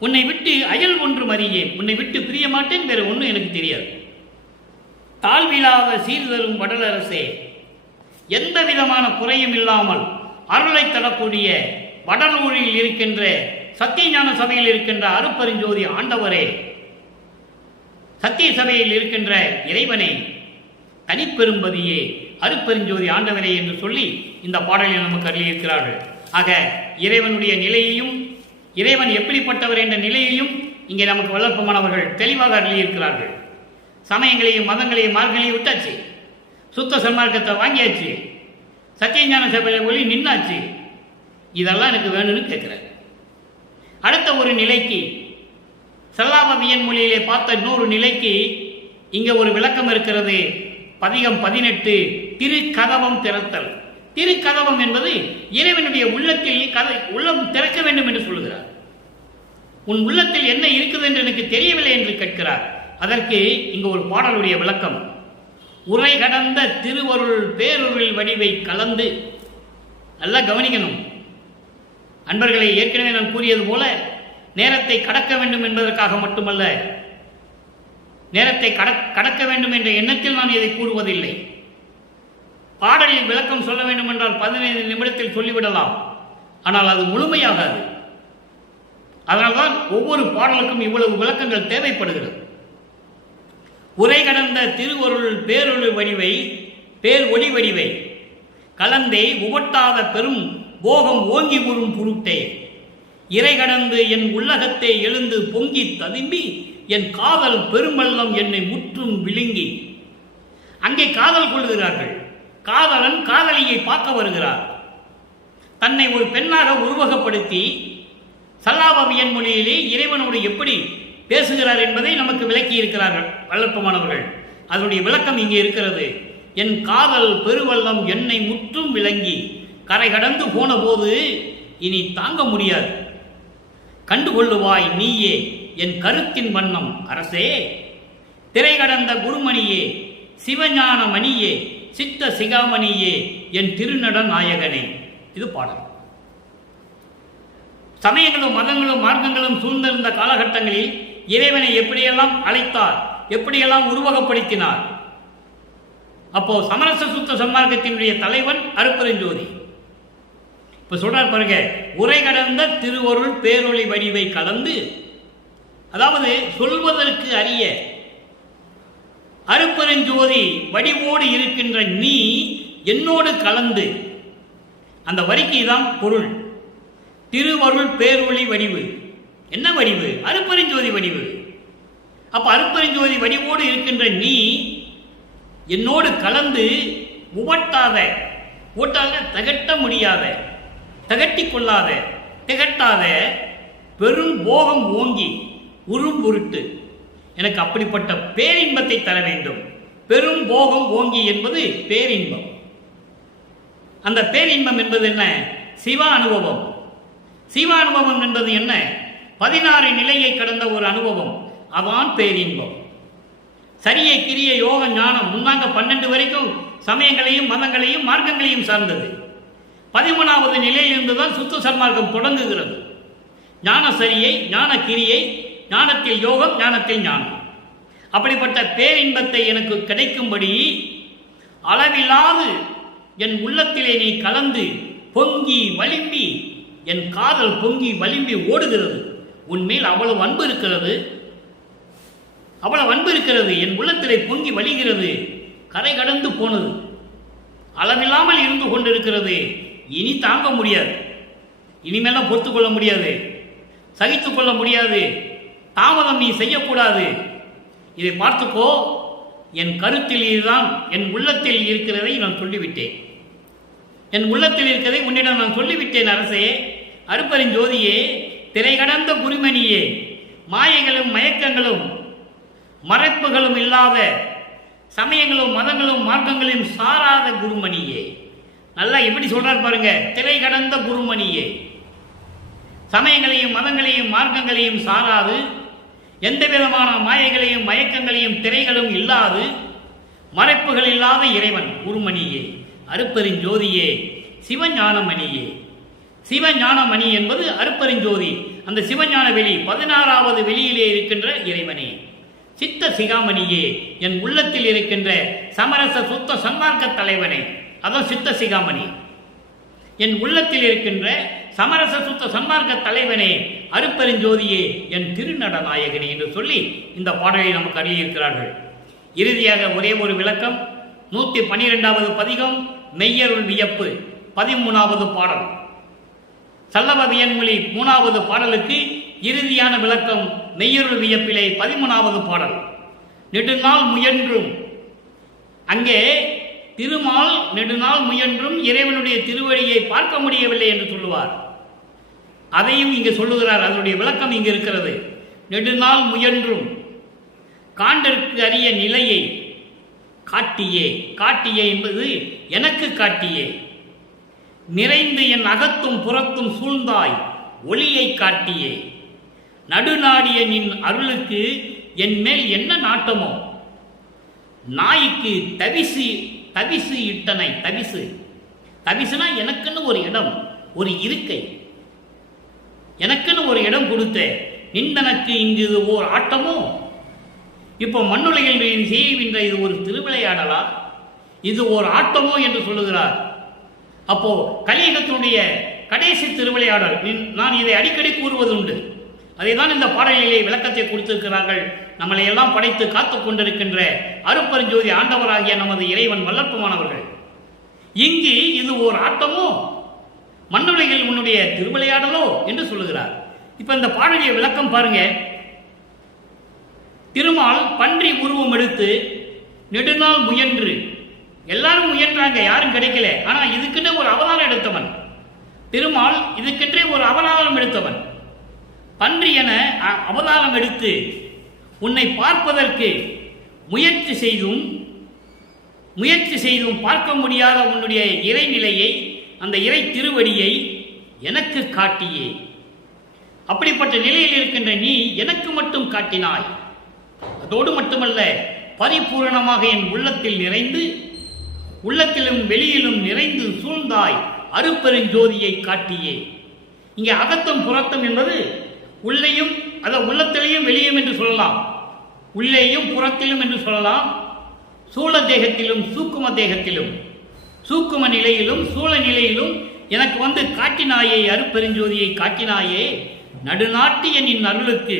உன்னை விட்டு அயல் ஒன்றும் அறியேன். உன்னை விட்டு பிரிய மாட்டேன், வேறு ஒன்றும் எனக்கு தெரியாது. தாழ்விழாத சீர்தரும் வடலரசே, எந்த விதமான குறையும் இல்லாமல் அருளை தரக்கூடிய வடலூரில் இருக்கின்ற சத்தியஞான சபையில் இருக்கின்ற அருட்பெருஞ்சோதி ஆண்டவரே, சத்திய சபையில் இருக்கின்ற இறைவனை, தனிப்பெரும்பதியே, அருட்பெருஞ்சோதி ஆண்டவரே என்று சொல்லி இந்த பாடலில் நமக்கு அருளியிருக்கிறார்கள். ஆக இறைவனுடைய நிலையையும் இறைவன் எப்படிப்பட்டவர் என்ற நிலையையும் இங்கே நமக்கு வல்லற்பமானவர்கள் தெளிவாக அருளியிருக்கிறார்கள். சமயங்களையும் மதங்களையும் மார்க்கங்களையும் விட்டாச்சு, சுத்த சன்மார்க்கத்தை வாங்கியாச்சு, சத்தியஞான சபையில் ஒளி நின்னாச்சு. இதெல்லாம் எனக்கு வேணும்னு கேட்குறாரு. அடுத்த ஒரு நிலைக்கு, செல்லாபவியன் மொழியிலே பார்த்த இன்னொரு நிலைக்கு இங்கே ஒரு விளக்கம் இருக்கிறது. பதிகம் 18 திருக்கதவம் திறத்தல். திருக்கதவம் என்பது இறைவனுடைய உள்ளத்தில் உள்ளம் திறக்க வேண்டும் என்று சொல்லுகிறார். உன் உள்ளத்தில் என்ன இருக்குது என்று எனக்கு தெரியவில்லை என்று கேட்கிறார். அதற்கு இங்கு ஒரு பாடலுடைய விளக்கம். உரை கடந்த திருவருள் பேரொருள் வடிவை கலந்து. நல்லா கவனிக்கணும் அன்பர்களை. ஏற்கனவே நான் கூறியது போல நேரத்தை கடக்க வேண்டும் என்பதற்காக மட்டுமல்ல, நேரத்தை கடக்க வேண்டும் என்ற எண்ணத்தில் நான் இதை கூறுவதில்லை. பாடலில் விளக்கம் சொல்ல வேண்டும் என்றால் 15 நிமிடத்தில் சொல்லிவிடலாம், ஆனால் அது முழுமையாகாது. அதனால்தான் ஒவ்வொரு பாடலுக்கும் இவ்வளவு விளக்கங்கள் தேவைப்படுகிறது. உரை கடந்த திருவருள் பேரொழி வடிவை, பேர் ஒளி வடிவை கலந்தே உவட்டாத பெரும் போகம் ஓங்கி உறும் புருட்டே. இறை கடந்து என் உள்ளகத்தை எழுந்து பொங்கி ததும்பி என் காதல் பெரும்பள்ளம் என்னை முற்றும் விழுங்கி. அங்கே காதல் கொள்கிறார்கள். காதலன் காதலியை பார்க்க வருகிறார். தன்னை ஒரு பெண்ணாக உருவகப்படுத்தி சல்லாபவியன் மொழியிலே இறைவனோடு எப்படி பேசுகிறார் என்பதை நமக்கு விளக்கி இருக்கிறார்கள் வல்லற்பமானவர்கள். அதனுடைய விளக்கம் இங்கே இருக்கிறது. என் காதல் பெருவள்ளம் என்னை முற்றும் விளங்கி கரை கடந்து போன போது இனி தாங்க முடியாது. கண்டுகொள்ளுவாய் நீயே என் கருத்தின் வண்ணம் அரசே, திரை கடந்த குருமணியே, சிவஞான மணியே, சித்த சிகாமணியே, என் திருநட நாயகனே. இது பாடல். சமயங்களும் மதங்களும் மார்க்கங்களும் சூழ்ந்திருந்த காலகட்டங்களில் இறைவனை எப்படியெல்லாம் அழைத்தார், எப்படியெல்லாம் உருவகப்படுத்தினார். அப்போ சமரச சுத்த சன்மார்க்கத்தினுடைய தலைவன் அருட்பெருஞ்சோதி. இப்ப சொல்றார் பாருங்க, உரை கடந்த திருவருள் பேரொளி வடிவை கலந்து, அதாவது சொல்வதற்கு அறிய அருட்பெருஞ்சோதி வடிவோடு இருக்கின்ற நீ என்னோடு கலந்து. அந்த வரிக்கு தான் பொருள். திருவருள் பேரொளி வடிவு. என்ன வடிவு? அருட்பெருஞ்சோதி வடிவு. அப்ப அருட்பெருஞ்சோதி வடிவோடு இருக்கின்ற நீ என்னோடு கலந்து உவட்டாத, தகட்ட முடியாத, தகட்டி கொள்ளாத, திகட்டாத பெரும் போகம் ஓங்கி உறும் பொருட்டு எனக்கு அப்படிப்பட்ட பேரின்பத்தை தர வேண்டும். பெரும் போகம் ஓங்கி என்பது பேரின்பம். அந்த பேரின்பம் என்பது என்ன? சிவ அனுபவம். சிவ அனுபவம் என்பது என்ன? 16 நிலையை கடந்த ஒரு அனுபவம். அதான் பேரின்பம். சரியை கிரிய யோக ஞானம் முன்னாங்க 12 வரைக்கும் சமயங்களையும் மதங்களையும் மார்க்கங்களையும் சார்ந்தது. 13வது நிலையிலிருந்து தான் சுத்த சன்மார்க்கம் தொடங்குகிறது. ஞான சரியை, ஞான கிரியை, ஞானத்தில் யோகம், ஞானத்தில் ஞானம். அப்படிப்பட்ட பேரின்பத்தை எனக்கு கிடைக்கும்படி அளவில்லாது என் உள்ளத்திலே நீ கலந்து பொங்கி வலிம்பி, என் காதல் பொங்கி வலிம்பி ஓடுகிறது. உன்மேல் அவ்வளவு அன்பு இருக்கிறது, அவ்வளவு அன்பு இருக்கிறது. என் உள்ளத்திலே பொங்கி வலிகிறது. கரை கடந்து போனது, அளவில்லாமல் இருந்து கொண்டிருக்கிறது. இனி தாங்க முடியாது, இனிமேல பொறுத்து கொள்ள முடியாது, சகித்துக் கொள்ள முடியாது. தாமதம் நீ செய்யக்கூடாது. இதை பார்த்துக்கோ. என் கருத்தில் இதுதான், என் உள்ளத்தில் இருக்கிறதை நான் சொல்லிவிட்டேன். என் உள்ளத்தில் இருக்கிறதை உன்னிடம் நான் சொல்லிவிட்டேன் அரசே. அருட்பெருஞ்சோதியே, திரை கடந்த குருமணியே, மாயைகளும் மயக்கங்களும் மறைப்புகளும் இல்லாத, சமயங்களும் மதங்களும் மார்க்கங்களையும் சாராத குருமணியே. நல்லா எப்படி சொல்றார் பாருங்க. திரை கடந்த குருமணியே, சமயங்களையும் மதங்களையும் மார்க்கங்களையும் சாராது, எந்த விதமான மாயைகளையும் மயக்கங்களையும் திரைகளும் இல்லாது, மறைப்புகள் இல்லாத இறைவன் குருமணியே, அருட்பெருஞ்சோதியே, சிவஞானமணியே. சிவஞானமணி என்பது அருட்பெருஞ்சோதி. அந்த சிவஞான வெளி 16வது வெளியிலே இருக்கின்ற இறைவனே. சித்த சிகாமணியே, என் உள்ளத்தில் இருக்கின்ற சமரச சுத்த சன்மார்க்க தலைவனே. அதான் சித்த சிகாமணி. என் உள்ளத்தில் இருக்கின்ற சமரச சுத்த சன்மார்க்க தலைவனே, அருட்பெருஞ்சோதியே, என் திருநட நாயகனே என்று சொல்லி இந்த பாடலை நமக்கு அருளியிருக்கிறார்கள். இறுதியாக ஒரே ஒரு விளக்கம். 112வது பதிகம் மெய்யருள் வியப்பு 13வது பாடல். சல்லபவியன்மொழி 3வது பாடலுக்கு இறுதியான விளக்கம் மெய்யருள் வியப்பிலே 13வது பாடல். நெடுநாள் முயன்றும், அங்கே திருமால் நெடுநாள் முயன்றும் இறைவனுடைய திருவழியை பார்க்க முடியவில்லை என்று சொல்லுவார். அதையும் இங்கு சொல்லுகிறார். அதனுடைய விளக்கம் இங்கு இருக்கிறது. நெடுநாள் முயன்றும் காண்டற்கு அரிய நிலையை காட்டியே. காட்டியே என்பது எனக்கு காட்டியே. நிறைந்து என் அகத்தும் புறத்தும் சூழ்ந்தாய் ஒளியை காட்டியே. நடுநாடிய நின் அருளுக்கு என் மேல் என்ன நாட்டமோ. நாய்க்கு தவிசு இட்டனை. தவிசுனா எனக்குன்னு ஒரு இடம், ஒரு இருக்கை, எனக்குன்னு ஒரு இடம் கொடுத்த நின்றனக்கு இங்கு இது ஓர் ஆட்டமோ. இப்போ மண்ணுலகில் செய்கின்ற இது ஒரு திருவிளையாடலா, இது ஓர் ஆட்டமோ என்று சொல்லுகிறார். அப்போ கலியுகத்தினுடைய கடைசி திருவிளையாடல். நான் இதை அடிக்கடி கூறுவதுண்டு. அதை தான் இந்த பாடலிலே விளக்கத்தை கொடுத்திருக்கிறார்கள். நம்மளை எல்லாம் படைத்து காத்து கொண்டிருக்கின்ற அருட்பெருஞ்சோதி ஆண்டவராகிய நமது இறைவன் வல்லற்பமானவர்கள். இங்கு இது ஓர் ஆட்டமோ. மண்ணுலகில் உன்னுடைய திருவிளையாடலோ என்று சொல்லுகிறார். இப்ப இந்த பாடலிய விளக்கம் பாருங்க. திருமால் பன்றி உருவம் எடுத்து நெடுநாள் முயன்று, எல்லாரும் முயன்றாங்க, யாரும் கிடைக்கல. ஆனா இதுக்குன்னு ஒரு அவதாரம் எடுத்தவன் திருமால், இதுக்கென்றே ஒரு அவதாரம் எடுத்தவன். பன்றி என அவதாரம் எடுத்து உன்னை பார்ப்பதற்கு முயற்சி செய்தும் பார்க்க முடியாத உன்னுடைய இறைநிலையை, அந்த இறை திருவடியை எனக்கு காட்டியே. அப்படிப்பட்ட நிலையில் இருக்கின்ற நீ எனக்கு மட்டும் காட்டினாய். அதோடு மட்டுமல்ல, பரிபூரணமாக என் உள்ளத்தில் நிறைந்து, உள்ளத்திலும் வெளியிலும் நிறைந்து சூழ்ந்தாய் அருப்பெருஞ்சோதியை காட்டியே. இங்கே அகத்தம் புறத்தம் என்பது உள்ளேயும், உள்ளத்திலேயும் வெளியும் என்று சொல்லலாம், உள்ளேயும் புறத்திலும் என்று சொல்லலாம், சூழ தேகத்திலும் சூக்கும தேகத்திலும், சூக்கும நிலையிலும் சூழ நிலையிலும் எனக்கு வந்து காட்டினாயே, அருப்பெருஞ்சோதியை காட்டினாயே. நடுநாட்டிய நின் அருளுக்கு,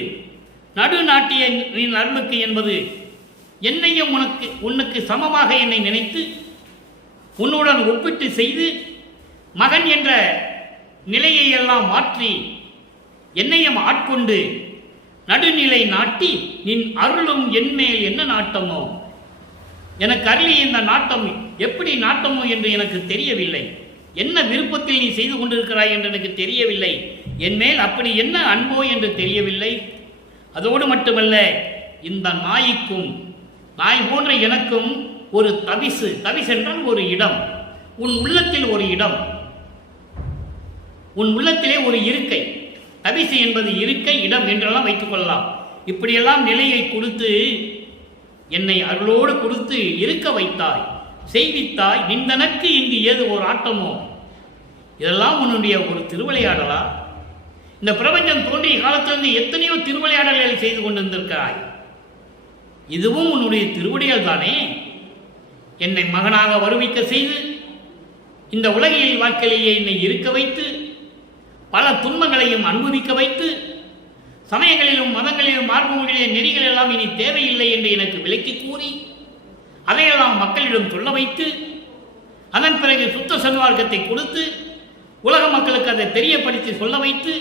நடுநாட்டிய நின் அருளுக்கு என்பது என்னையும் உனக்கு சமமாக என்னை நினைத்து உன்னுடன் ஒப்பிட்டு செய்து மகன் என்ற நிலையை எல்லாம் மாற்றி என்னையும் ஆட்கொண்டு நடுநிலை நாட்டி நின் அருளும் என்மேல் என்ன நாட்டமோ, எனக்கு அருளிய இந்த நாட்டம் எப்படி நாட்டமோ என்று எனக்கு தெரியவில்லை. என்ன விருப்பத்தில் நீ செய்து கொண்டிருக்கிறாய் என்று எனக்கு தெரியவில்லை. என்மேல் அப்படி என்ன அன்போ என்று தெரியவில்லை. அதோடு மட்டுமல்ல, இந்த நாய்க்கும், நாய் போன்ற எனக்கும் ஒரு தவிசு என்றால் ஒரு இடம், உன் உள்ளத்தில் ஒரு இடம், உன் உள்ளத்திலே ஒரு இருக்கை. தவிசு என்பது இருக்கை, இடம் என்றெல்லாம் வைத்துக் கொள்ளலாம். இப்படியெல்லாம் நிலையை கொடுத்து என்னை அருளோடு கொடுத்து இருக்க வைத்தாய், செய்வித்தாய். நின்றனக்கு இங்கு ஏது ஒரு ஆட்டமோ. இதெல்லாம் உன்னுடைய ஒரு திருவிளையாடலா? இந்த பிரபஞ்சம் தோன்றிய காலத்திலிருந்து எத்தனையோ திருவிளையாடல்களை செய்து கொண்டிருந்திருக்கிறாய். இதுவும் உன்னுடைய திருவிடையால் தானே. என்னை மகனாக வருவிக்க செய்து இந்த உலகியல் வாழ்க்கையிலேயே என்னை இருக்க வைத்து பல துன்பங்களையும் அனுபவிக்க வைத்து சமயங்களிலும் மதங்களிலும் மார்க்கங்களிலே நெறிகள் எல்லாம் இனி தேவையில்லை என்று எனக்கு விலக்கி கூறி அதையெல்லாம் மக்களிடம் சொல்ல வைத்து அதன் பிறகு சுத்த சன்மார்க்கத்தை கொடுத்து உலக மக்களுக்கு அதை தெரியப்படுத்தி சொல்ல வைத்து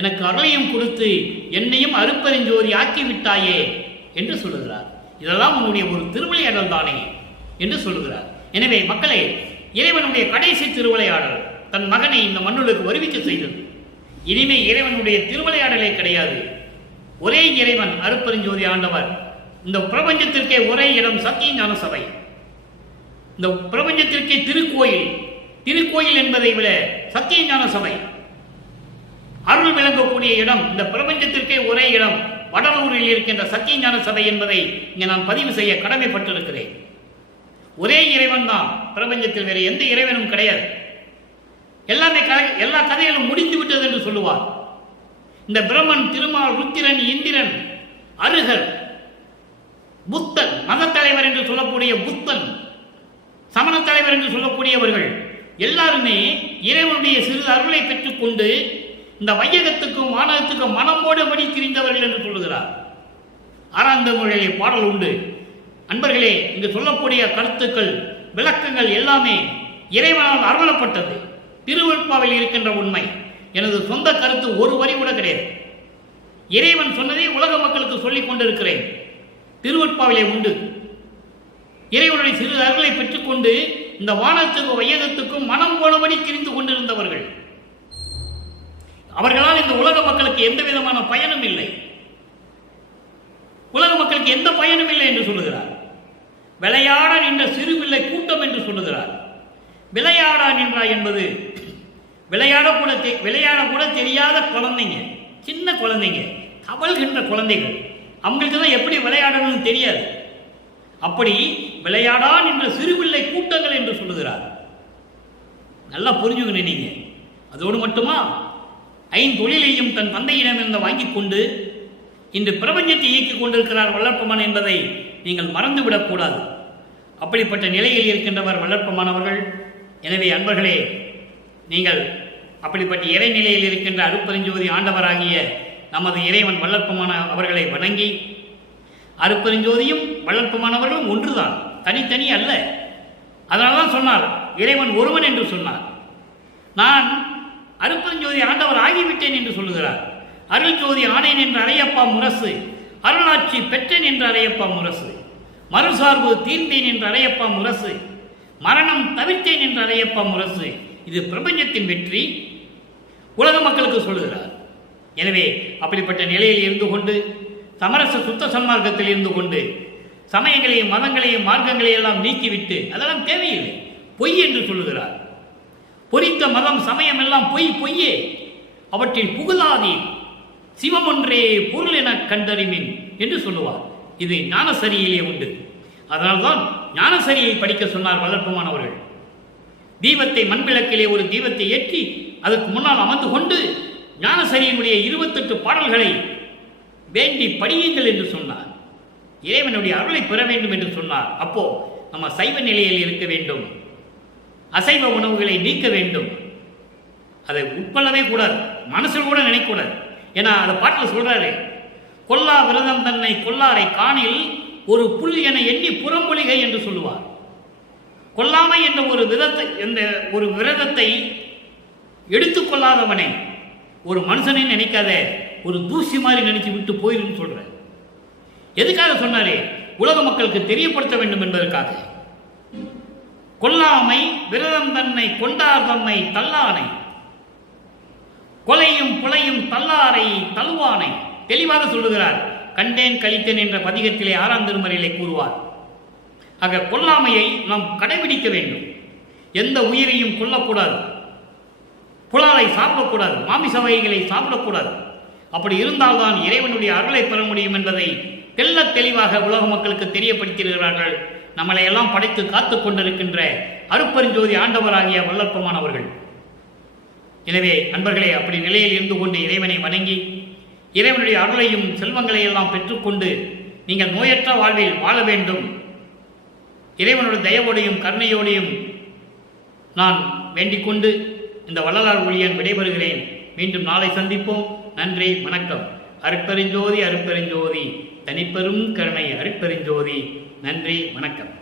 எனக்கு அருளையும் கொடுத்து என்னையும் அருப்பெருஞ்சோதி ஆக்கிவிட்டாயே என்று சொல்லுகிறார். இதெல்லாம் உன்னுடைய ஒரு திருவிளையாடல் தானே என்று சொல்லுகிறார். எனவே மக்களே, இறைவனுடைய கடைசி திருவிளையாடல் தன் மகனை இந்த மண்ணுக்கு வருவிக்க செய்தது. இனிமே இறைவனுடைய திருவிளையாடலே கிடையாது. ஒரே இறைவன் அருப்பெருஞ்சோதி ஆண்டவர். இந்த பிரபஞ்சத்திற்கே ஒரே இடம் சத்திய ஞான சபை. இந்த பிரபஞ்சத்திற்கே திருக்கோயில் என்பதை விட சத்திய ஞான சபை அருள் விளங்கக்கூடிய இடம். இந்த பிரபஞ்சத்திற்கே ஒரே இடம் வடலூரில் இருக்கின்ற சத்திய ஞான சபை என்பதை இங்கே நான் பதிவு செய்ய கடமைப்பட்டிருக்கிறேன். ஒரே இறைவன் தான் பிரபஞ்சத்தில், வேறு எந்த இறைவனும் கிடையாது. எல்லா கதைகளும் முடிந்து விட்டது என்று சொல்லுவார். இந்த பிரம்மன், திருமால், ருத்திரன், இந்திரன், அருகர், புத்தன், மத தலைவர் என்று சொல்லக்கூடிய புத்தன், சமண தலைவர் என்று சொல்லக்கூடியவர்கள் எல்லாருமே இறைவனுடைய சிறு அருளை பெற்றுக்கொண்டு இந்த வையகத்துக்கும் வானகத்துக்கும் மனமோடுபடி திரிந்தவர்கள் என்று சொல்லுகிறார். ஆறாந்த மொழியிலே பாடல் உண்டு. அன்பர்களே, இங்கு சொல்லக்கூடிய கருத்துக்கள், விளக்கங்கள் எல்லாமே இறைவனால் அருளப்பட்டது. திருவெட்பாவில் இருக்கின்ற உண்மை. எனது சொந்த கருத்து ஒரு வரி கூட கிடையாது. இறைவன் சொன்னதை உலக மக்களுக்கு சொல்லிக் கொண்டிருக்கிறேன். திருவெட்பாவிலே உண்டு. இறைவனுடைய சிறு அருளை பெற்றுக்கொண்டு இந்த வானத்துக்கும் வையகத்துக்கும் மனம் போனபடி திரிந்து கொண்டிருந்தவர்கள். அவர்களால் இந்த உலக மக்களுக்கு எந்த விதமான பயனும் இல்லை. உலக மக்களுக்கு எந்த பயனும் இல்லை என்று சொல்லுகிறார். விளையாட நின்ற சிறு பிள்ளை கூட்டம் என்று சொல்லுகிறார். விளையாடா நின்றாய் என்பது விளையாட கூட தெரியாத குழந்தைங்க, சின்ன குழந்தைங்க, தவழ்கின்ற குழந்தைகள். அவங்களுக்கு தான் எப்படி விளையாடணும்னு தெரியாது. அப்படி விளையாடா நின்ற சிறுபிள்ளை கூட்டங்கள் என்று சொல்லுகிறார். நல்லா புரிஞ்சுக்கணும் நீங்க. அதோடு மட்டுமா, ஐந்தொழிலையும் தன் தந்தையிடமிருந்து வாங்கிக் கொண்டு இன்று பிரபஞ்சத்தை இயக்கிக் கொண்டிருக்கிறார் வல்லற்பமான் என்பதை நீங்கள் மறந்துவிடக்கூடாது. அப்படிப்பட்ட நிலையில் இருக்கின்றவர் வல்லற்பமானவர்கள். எனவே அன்பர்களே, நீங்கள் அப்படிப்பட்ட இறைநிலையில் இருக்கின்ற அருப்பெருஞ்சோதி ஆண்டவராகிய நமது இறைவன் வல்லற்பமான அவர்களை வணங்கி, அருப்பெருஞ்சோதியும் வல்லற்பமானவர்களும் ஒன்றுதான், தனித்தனி அல்ல. அதனால்தான் சொன்னார் இறைவன் ஒருவன் என்று சொன்னார். நான் அருட்பெருஞ்சோதி ஆண்டவர் ஆகிவிட்டேன் என்று சொல்லுகிறார். அருள் ஜோதி ஆனேன் என்று அறையப்பா முரசு, அருளாட்சி பெற்றேன் என்று அறையப்பா முரசு, மறுசார்பு தீர்ந்தேன் என்று அறையப்பா முரசு, மரணம் தவிர்த்தேன் என்று அறையப்பா முரசு. இது பிரபஞ்சத்தின் வெற்றி உலக மக்களுக்கு சொல்லுகிறார். எனவே அப்படிப்பட்ட நிலையில் இருந்து கொண்டு, சமரச சுத்த சன்மார்க்கத்தில் இருந்து கொண்டு, சமயங்களையும் மதங்களையும் மார்க்கங்களையும் எல்லாம் நீக்கிவிட்டு, அதெல்லாம் தேவையில்லை, பொய் என்று சொல்லுகிறார். பொறித்த மதம் சமயம் எல்லாம் பொய், பொய்யே, அவற்றில் புகழாதே, சிவம் ஒன்றே பொருள் என கண்டறிமின் என்று சொல்லுவார். இது ஞானசரியிலே உண்டு. அதனால்தான் ஞானசரியை படிக்க சொன்னார் வளர்ப்புமானவர்கள். தீபத்தை மண்விளக்கிலே ஒரு தீபத்தை ஏற்றி அதற்கு முன்னால் அமர்ந்து கொண்டு ஞானசரியினுடைய 28 பாடல்களை வேண்டி படியுங்கள் என்று சொன்னார். இறைவனுடைய அருளை பெற வேண்டும் என்று சொன்னார். அப்போ நம்ம சைவ நிலையில் இருக்க வேண்டும், அசைவ உணவுகளை நீக்க வேண்டும். அதை உட்கொள்ளவே கூடாது, மனசில் கூட நினைக்கூடாது. ஏன்னா அந்த பாட்டில் சொல்றாரு, கொல்லா விரதம் தன்னை கொல்லாரை காணில் ஒரு புல் என எண்ணி புறம்பொழிகை என்று சொல்லுவார். கொல்லாமை என்ற ஒரு விரதத்தை எடுத்துக்கொள்ளாதவனை ஒரு மனுஷனை நினைக்காத, ஒரு தூசி மாதிரி நினைச்சு விட்டு போயிருந்து சொல்ற. எதுக்காக சொன்னாரே? உலக மக்களுக்கு தெரியப்படுத்த வேண்டும் என்பதற்காக. கொல்லாமை விரதம் தன்னை கொண்டார் தம்மை தல்லானை, கொலையும் புலையும் தல்லாரை தல்வானை தெளிவாக சொல்லுகிறார். கண்டேன் கழித்தேன் என்ற பதிகத்திலே 6ஆம் திருமறையிலே கூறுவார். ஆக கொல்லாமையை நாம் கடைபிடிக்க வேண்டும். எந்த உயிரையும் கொல்லக்கூடாது, புலாலை சாப்பிடக்கூடாது, மாமிச வகைகளை சாப்பிடக்கூடாது. அப்படி இருந்தால்தான் இறைவனுடைய அருளை பெற முடியும் என்பதை தெல்ல தெளிவாக உலக மக்களுக்கு தெரியப்படுத்தியிருக்கிறார்கள். நம்மளை எல்லாம் படைத்து காத்து கொண்டிருக்கின்ற அருட்பெருஞ்சோதி ஆண்டவராகிய வல்லற்பமானவர்கள். எனவே நண்பர்களே, அப்படி நிலையில் இருந்து கொண்டு இறைவனை வணங்கி இறைவனுடைய அருளையும் செல்வங்களை எல்லாம் பெற்றுக்கொண்டு நீங்கள் நோயற்ற வாழ்வில் வாழ வேண்டும். இறைவனுடைய தயவோடையும் கருணையோடையும் நான் வேண்டிக் கொண்டு இந்த வள்ளலார் ஊழியன் விடைபெறுகிறேன். மீண்டும் நாளை சந்திப்போம். நன்றி, வணக்கம். அருட்பெருஞ்சோதி அருட்பெருஞ்சோதி, தனிப்பெரும் கருணை அருட்பெருஞ்சோதி. நன்றி, வணக்கம்.